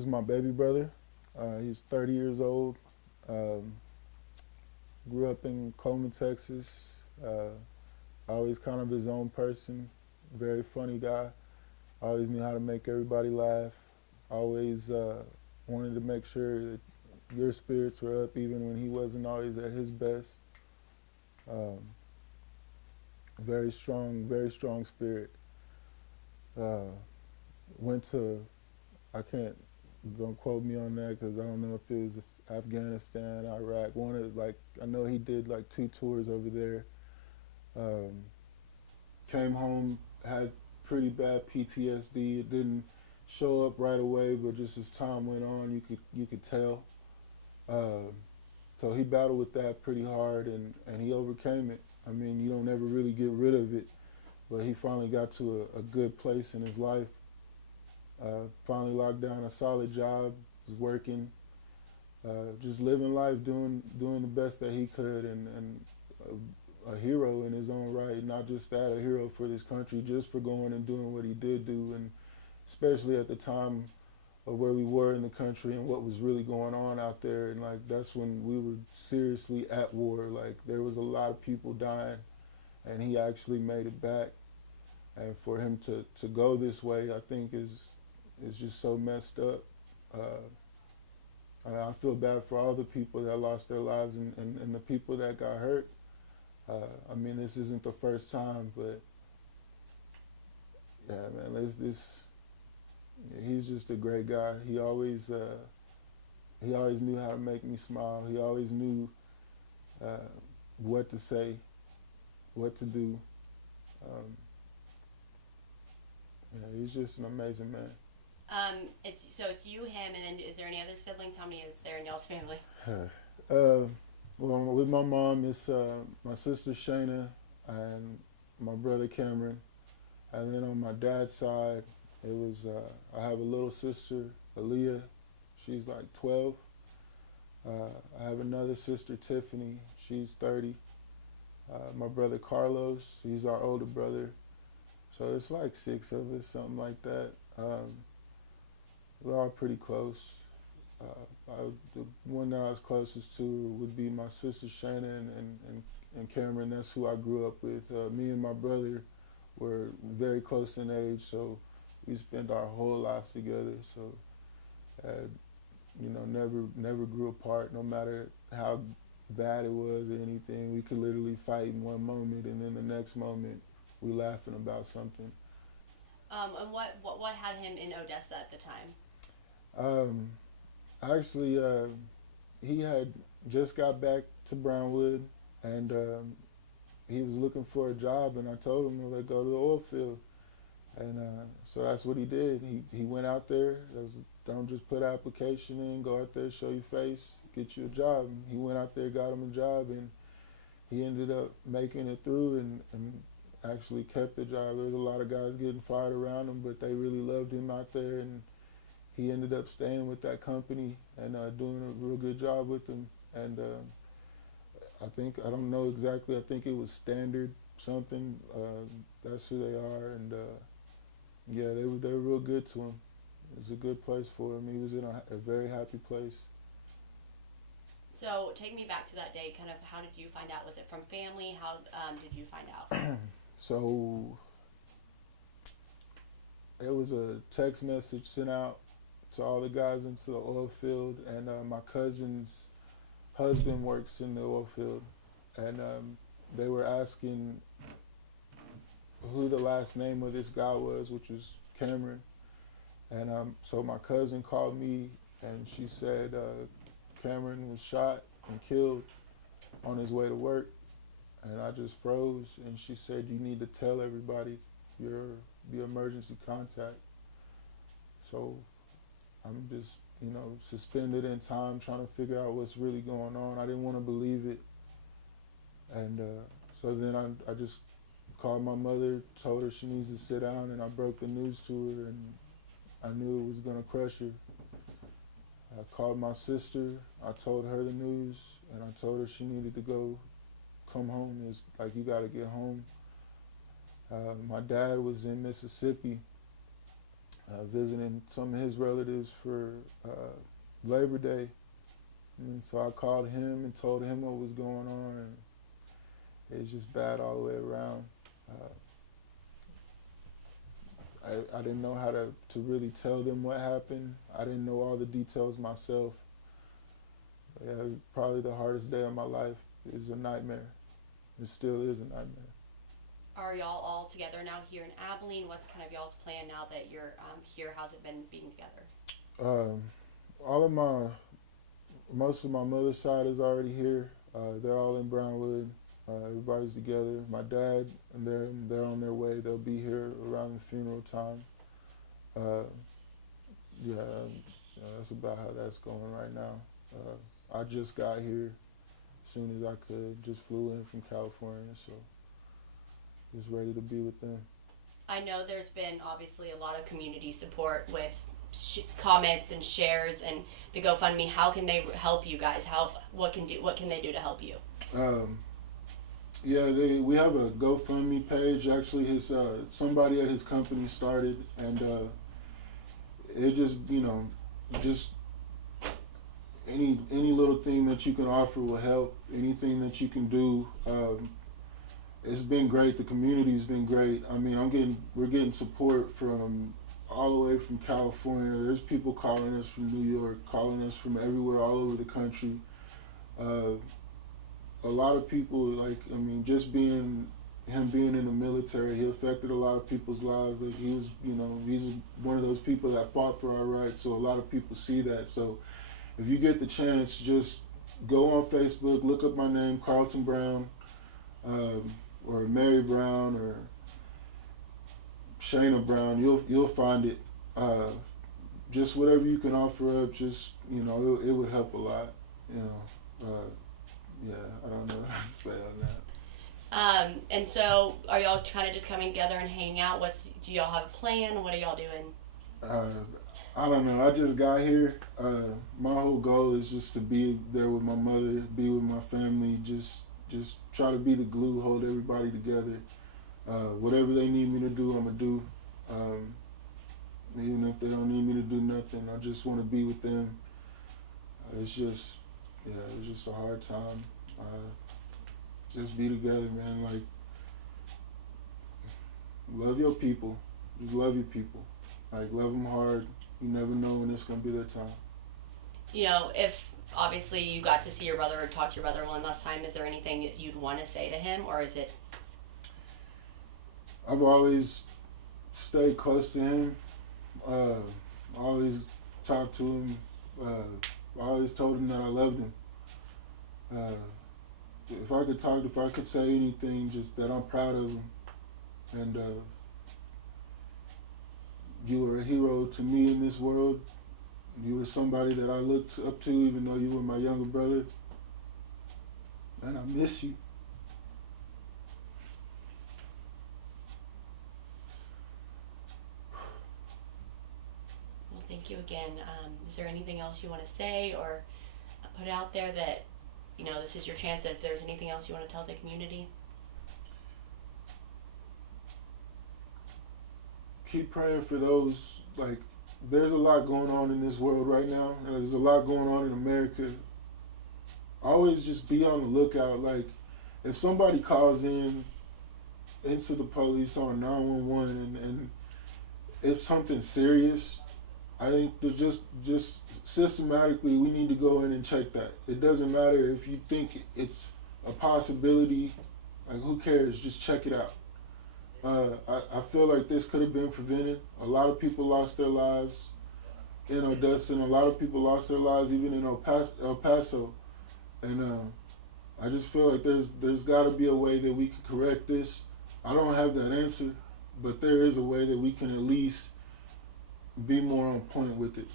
is my baby brother. He's 30 years old. Um, Grew up in Coleman, Texas. Always kind of his own person. Very funny guy. Always knew how to make everybody laugh. Always wanted to make sure that your spirits were up even when he wasn't always at his best. Um, very strong spirit. Uh, Went to, I can't, don't quote me on that because I don't know if it was Afghanistan, Iraq. One of, like, I know he did like 2 tours over there. Um, Came home, had pretty bad PTSD. It didn't show up right away, but just as time went on, you could tell. Uh, so he battled with that pretty hard, and he overcame it. I mean, you don't ever really get rid of it, but he finally got to a good place in his life. Finally locked down a solid job, was working, just living life, doing the best that he could, and a hero in his own right. Not just that, a hero for this country, just for going and doing what he did do, and especially at the time of where we were in the country and what was really going on out there. And like that's when we were seriously at war. Like there was a lot of people dying, and he actually made it back. And for him to go this way, I think is just so messed up. Uh, I feel bad for all the people that lost their lives and the people that got hurt. I mean, this isn't the first time, but yeah, man, he's just a great guy. He always knew how to make me smile. He always knew uh, what to say, what to do. Um, yeah, he's just an amazing man. It's you, him, and then is there any other siblings? How many is there in y'all's family? uh, well, with my mom, it's my sister Shayna and my brother Cameron. And then on my dad's side, it was I have a little sister, Aaliyah. She's like 12. I have another sister, Tiffany. She's 30. My brother Carlos, he's our older brother. So it's like 6 of us, something like that. We're all pretty close. The one that I was closest to would be my sister Shannon and Cameron. That's who I grew up with. Me and my brother were very close in age, so we spent our whole lives together. So, never grew apart. No matter how bad it was or anything, we could literally fight in one moment, and then the next moment, we laughing about something. And what had him in Odessa at the time? Um, Actually, he had just got back to Brownwood, and he was looking for a job, and I told him to go to the oil field. And so that's what he did. He went out there. Don't just put an application in, go out there, show your face, get you a job. And he went out there, got him a job, and he ended up making it through and actually kept the job. There was a lot of guys getting fired around him, but they really loved him out there, and he ended up staying with that company and doing a real good job with them. And I don't know exactly. I think it was Standard something. That's who they are, and yeah, they were real good to him. It was a good place for him. He was in a very happy place. So take me back to that day. Kind of, how did you find out? Was it from family? How did you find out? So it was a text message sent out to all the guys into the oil field, and my cousin's husband works in the oil field, and they were asking who the last name of this guy was, which was Cameron. And so my cousin called me, and she said Cameron was shot and killed on his way to work. And I just froze, and she said, "You need to tell everybody you're the emergency contact." So I'm just, suspended in time trying to figure out what's really going on. I didn't want to believe it. And so then I just called my mother, told her she needs to sit down, and I broke the news to her, and I knew it was going to crush her. I called my sister, I told her the news, and I told her she needed to come home. It's like, you got to get home. My dad was in Mississippi, visiting some of his relatives for Labor Day. And so I called him and told him what was going on, and it's just bad all the way around. I didn't know how to really tell them what happened. I didn't know all the details myself. Yeah, probably the hardest day of my life. It was a nightmare. It still is a nightmare. Are y'all all together now here in Abilene? What's kind of y'all's plan now that you're here? How's it been being together? Um, all of most of my mother's side is already here. They're all in Brownwood. Everybody's together. My dad and they're on their way. They'll be here around the funeral time. Yeah, that's about how that's going right now. I just got here as soon as I could. Just flew in from California, so just ready to be with them. I know there's been obviously a lot of community support with comments and shares and the GoFundMe. How can they help you guys? What can they do to help you? Yeah, we have a GoFundMe page. Actually, somebody at his company started, and it just just any little thing that you can offer will help. Anything that you can do. It's been great. The community's been great. I mean, we're getting support from all the way from California. There's people calling us from New York, calling us from everywhere, all over the country. A lot of people, just him being in the military, he affected a lot of people's lives. Like he's one of those people that fought for our rights. So a lot of people see that. So if you get the chance, just go on Facebook, look up my name, Carlton Brown, or Mary Brown, or Shayna Brown. You'll find it. Just whatever you can offer up, just it would help a lot. Yeah, I don't know what else to say on that. And so are y'all kind of just coming together and hanging out? Do y'all have a plan? What are y'all doing? I don't know. I just got here. My whole goal is just to be there with my mother, be with my family, just try to be the glue, hold everybody together. Whatever they need me to do, I'm going to do. Even if they don't need me to do nothing, I just want to be with them. It's just a hard time. Just be together, man. Like, love your people. Just love your people. Like, love them hard. You never know when it's going to be their time. If obviously you got to see your brother or talk to your brother one last time, is there anything that you'd want to say to him, or is it? I've always stayed close to him. Always talked to him. I always told him that I loved him. If I could say anything, just that I'm proud of him. And you were a hero to me in this world. You were somebody that I looked up to, even though you were my younger brother. And I miss you. Well, thank you again. Is there anything else you want to say or put out there that, this is your chance, that if there's anything else you want to tell the community? Keep praying for those. There's a lot going on in this world right now, and there's a lot going on in America. Always just be on the lookout. If somebody calls into the police on 911 and it's something serious, I think there's just systematically we need to go in and check that. It doesn't matter if you think it's a possibility. Who cares? Just check it out. I feel like this could have been prevented. A lot of people lost their lives in Odessa, and a lot of people lost their lives even in El Paso. And I just feel like there's got to be a way that we can correct this. I don't have that answer, but there is a way that we can at least be more on point with it.